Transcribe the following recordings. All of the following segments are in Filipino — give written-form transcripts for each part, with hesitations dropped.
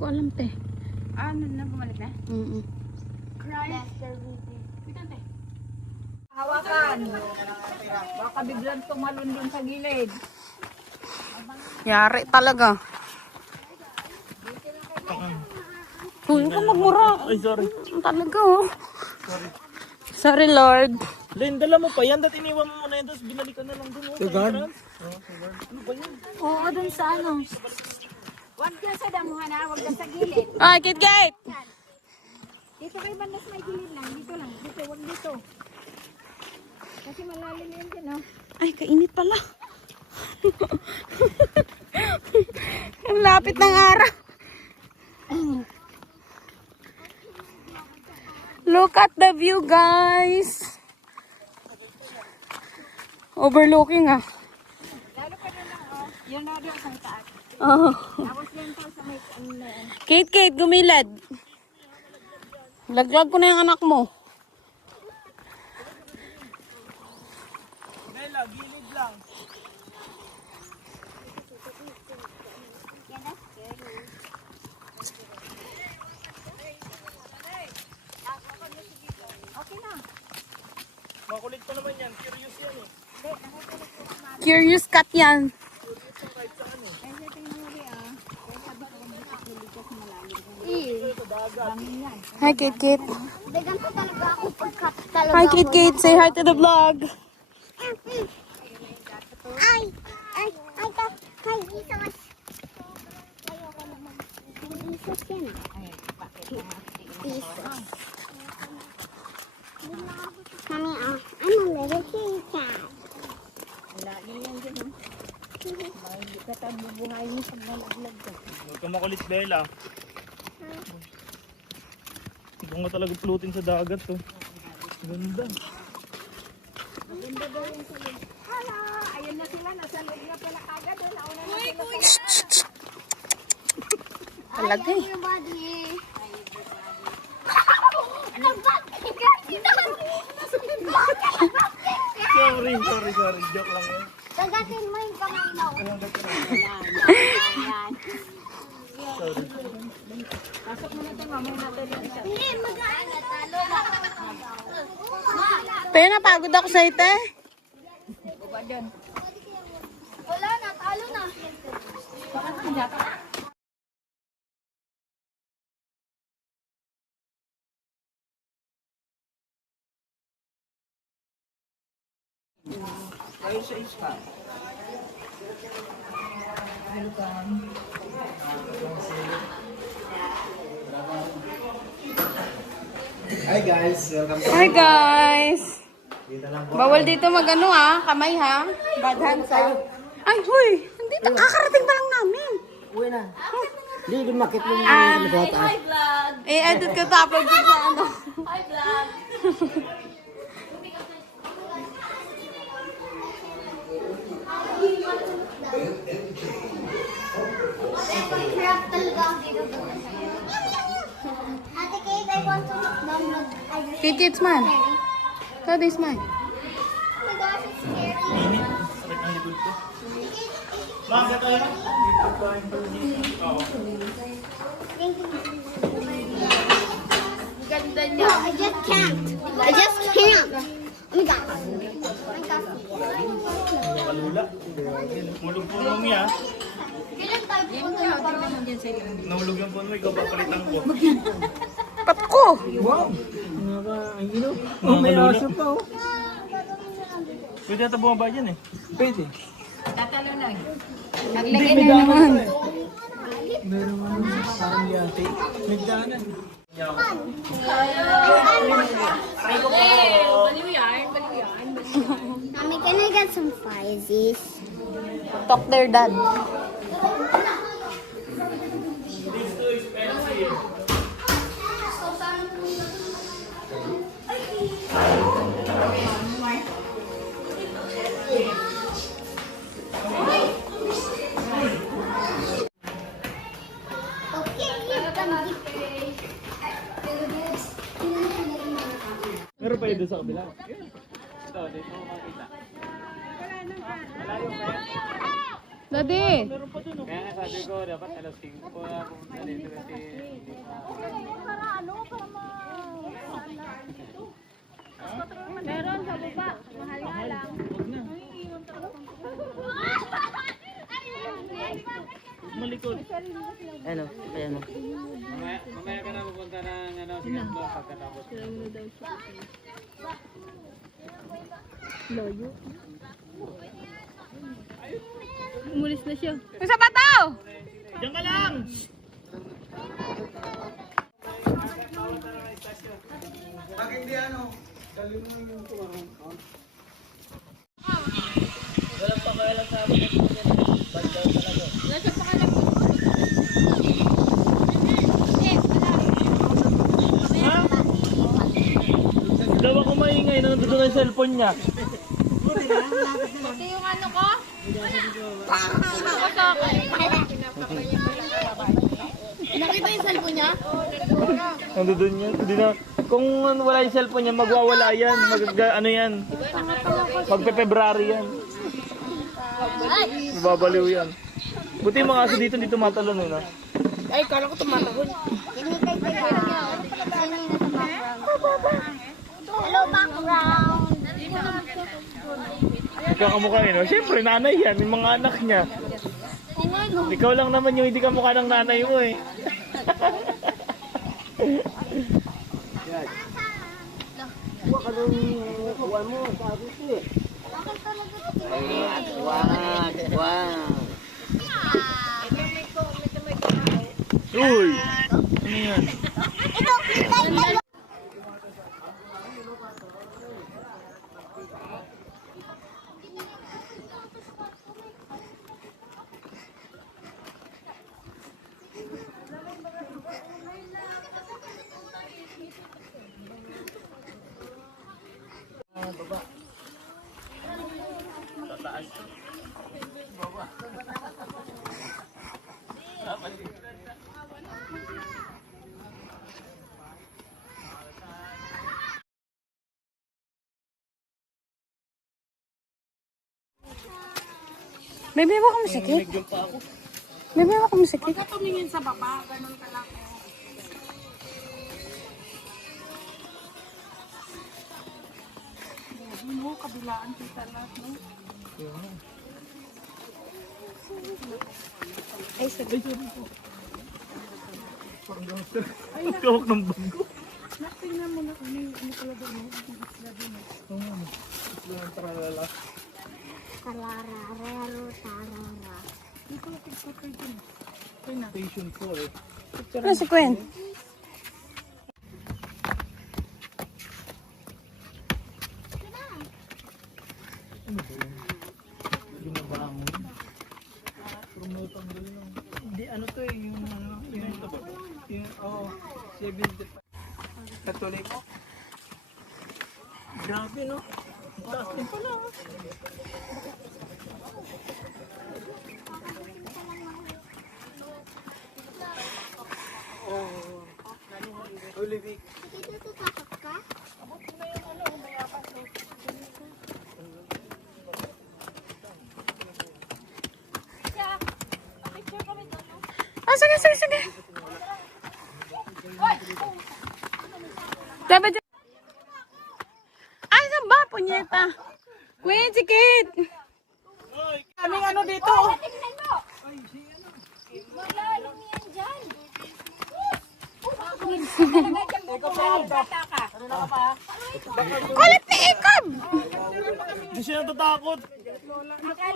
ko alam, te. Ano na, bumalik na? Christ. Hawakan. Baka biglang tumalon dun sa gilid. Yari talaga. Huwag ka magmura. Ay, sorry. Talaga, oh. Sorry, Lord. Len, dala mo pa yan. Dati iniwan mo muna yan. Tapos binalikan na lang dun. Oh, Sugar? ano ba yan? Oo, dun sa ano. Huwag ka sa damuhan ha, huwag ka sa gilid. Ay, Kit. Dito kay Bandas may gilid lang. Dito lang. Dito, huwag dito. Kasi malalim yun din, oh. Ay, kainit pala. Ang lapit ng araw. Look at the view, guys. Overlooking, ah. Lalo pa na lang, oh. Yun na doon sa taas. Oh. Tapos yan pa sa may ano na yan. Kate, gumilad. Laglag ko na yung anak mo. Nela, gilid lang. Okay na. Makulit pa naman yan. Curious yan eh. Curious cat yan. Ay, ito yung huli, ah. Kaya sabi ko, makakuli ka sa malalim. Bangin yan. Hi, Kate. Dagan ko talaga ako pagkat talaga. Hi, Kate. Say hi to the vlog. Ay, isa mas. Ayoko na mag-isos yan ah. Ay, bakit na? Isos. Mami, I'm a little teacher. Wala din yan dyan, oh. Hindi ka tayo bubuhay mo pag nalaglag ka. Huwag ka makulit, Bella. Ikaw nga talaga floating sa dagat to. Ganda. Maganda daw yung sa loob. Hala! Ayun na sila, nasa loob na pala kagad. Nauna na sila. Talaga eh. Everybody. Sorry. Joke lang yan. Dagatin mo yung pangalaw. Yan. Sorry. Pasok mo na ito, mamaya natin yung isa. Hindi, mag-aan. Natalo na. Pero napagod ako sa ite. Buba dyan. Wala na, talo na. Bakit ka dyan? Hi guys, welcome to Hi, guys. dito lang po. Bawal dito mag-ano, ha? Kamay, ha? Bad hands, ha? Ay, huy. Hindi, kakarating pa lang namin. Uwi na. Hindi, lumakit mo yung mataas. I-edit ko tapos dito sa ano. Crap talaga ang ginagawa. Ate Kate, I want to download. Kate, smile. Kade, smile. Oh my gosh, it's scary. Sakit ang likod ko. Bakit tayo na? Ganda niya. No, I just can't. I just can't. Oh my god. Oh my god. Nakalula. Mulog po mo ah. Kailan tayo pupunta na ba? Nahulog yung phone mo. Ikaw papalitan ko. Pat ko. Wow! Naka-angino. Oh, may aso pa oh. Pwede ata bumaba dyan eh. Pwede. Tatalo na. Naglagay na naman. Meron ano, parang yate. Nagdaanan. Mommy, can I get some fries? Talk their dad. Meron pa yun doon sa kabila. Ito, dito mo makita. Malayo pa yan. Daddy! Meron sa baba. Mahal nga lang. Malikot. Ano? Ayan o. Mamaya ka na pupunta ng ano, Singapore pagkatapos. Umulis na siya. Isa pa to! Diyan ka lang! Daw ako maingay, nandun na yung cellphone niya. Ito yung ano ko? Nakita yung cellphone niya? Nandun yan. Hindi na, kung wala yung cellphone niya, magwawala yan. Ano yan? Magpe-February yan. Mababaliw yan. Buti yung mga aso dito, hindi tumatalon eh, no? Ay, kala ko tumatahon. Hinihintay ko lang. Hello, background. Kakamukha eh, no? Siyempre, nanay yan. Yung mga anak niya. Ikaw lang naman yung hindi kamukha ng nanay mo eh. Uy! Ano yan? Ito, tayo. Baby, wag kang masakit. Baby, wag kang masakit. Tumingin sa baba, ganun ka lang. Mo, kabilaan kita lahat, no? Ang kawak ng bago. Tingnan mo na kung ano talaga mo. Taralala. Tararararo, tarara. Station 4 eh. Ano si Gwen? Hindi, ano to eh, yung ano, yung, oh, 70. Katolik. Grabe no? Ang taas din pala. Olivik. Dito tutakot ka? Ah, sige, sige, sige. Dapat ay, saan ba, punyeta? Gwen, si Kate. Kaming ano dito? Tingnan mo! Malalim yan dyan. Kulit ni Ikob. Hindi siya natatakot.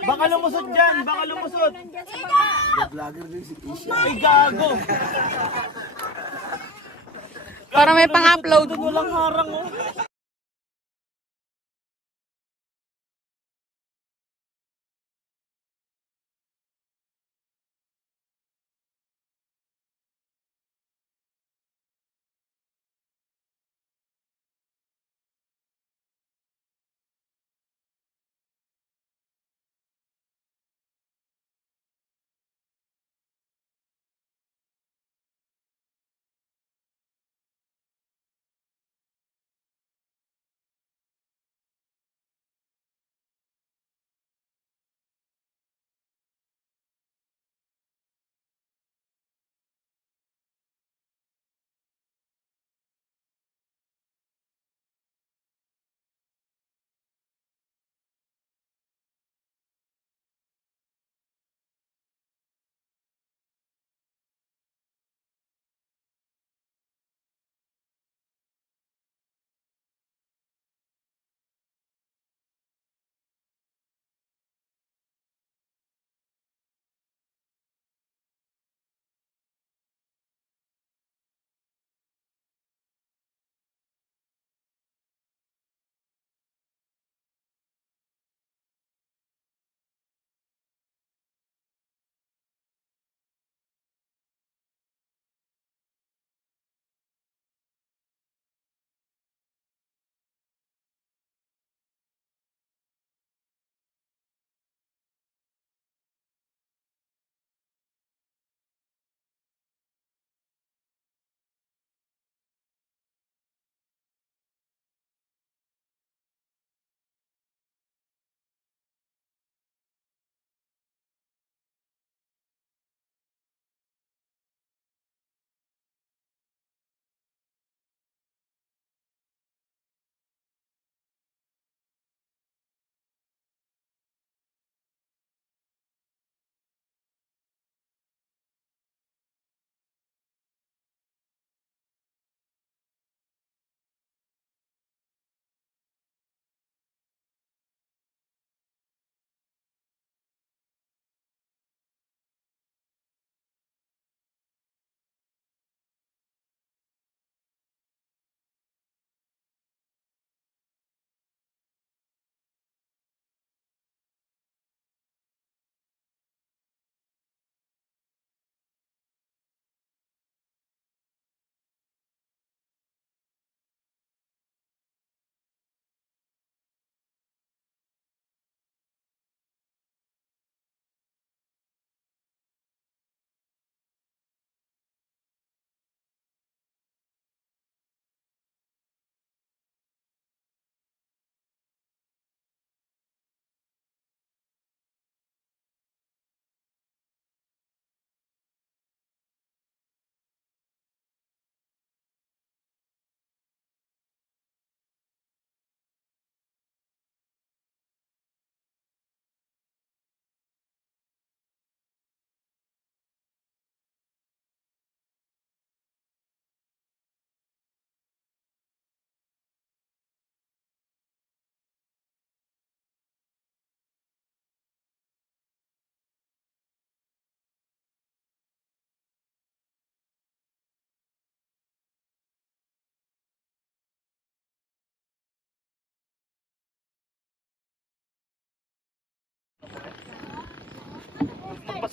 Baka lumusot dyan, baka lumusot. Ay, gago. Para may pang-upload. Doon walang harang oh.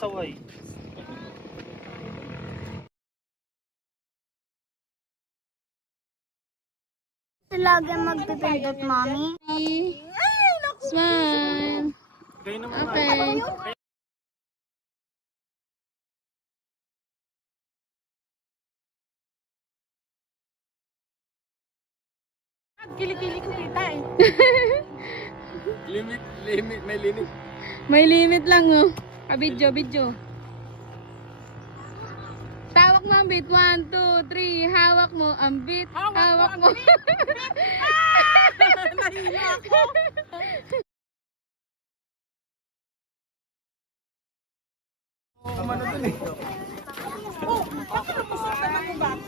pasaway. Lagi magpipindot, Mommy. Smile. Kayo naman. Okay. Kilikili ko kita eh. Limit, may limit. May limit lang oh. Kabidyo. Tawak mo ang beat. 1, 2, 3. Hawak mo ang beat. Hawak mo. Nahilo ako. Tama na dun eh. Oh, bakit napusok naman yung bag?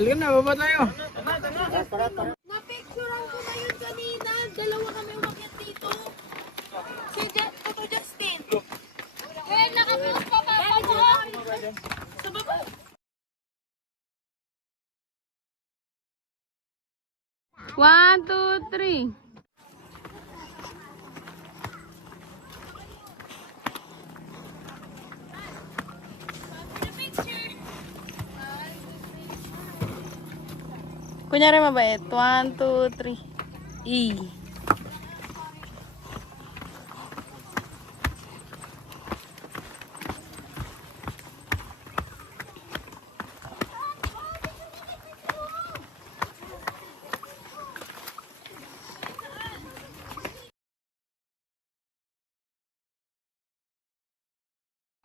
Halika na, baba tayo. Napicturean ko na yun kanina. Dalawa kami umakyat dito. Si Toto Justin. Eh, nakapost pa pa mo. Sa baba. One, two, three. Kunyari mabait. 1, 2, 3. E.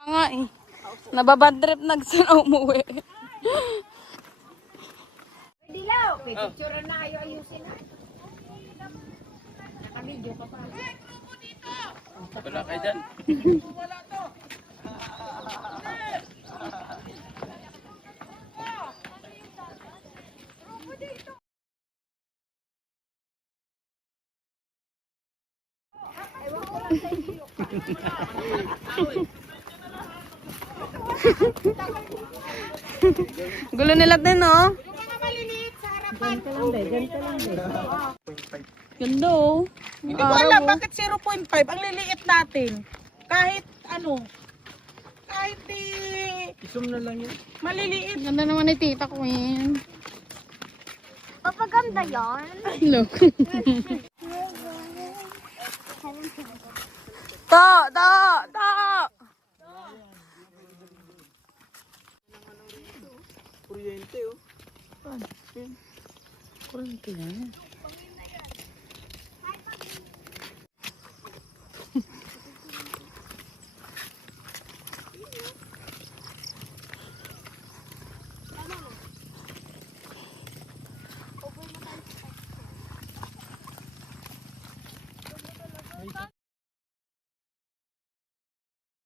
Nga eh. Nababad trip nagsana umuwi. Dilaw. Picturean na kayo ayusin na. Naka-video ka pa. Wala kayo dyan. Gulo nila din, no? Ganda, oh. Hindi ko alam bakit 0.5 ang liliit natin. Kahit ano. Kahit Isum na lang yun. maliliit. Ganda naman ni Tita Queen. Papaganda yan. Look. Ta! Kuryente oh. Kurante yan.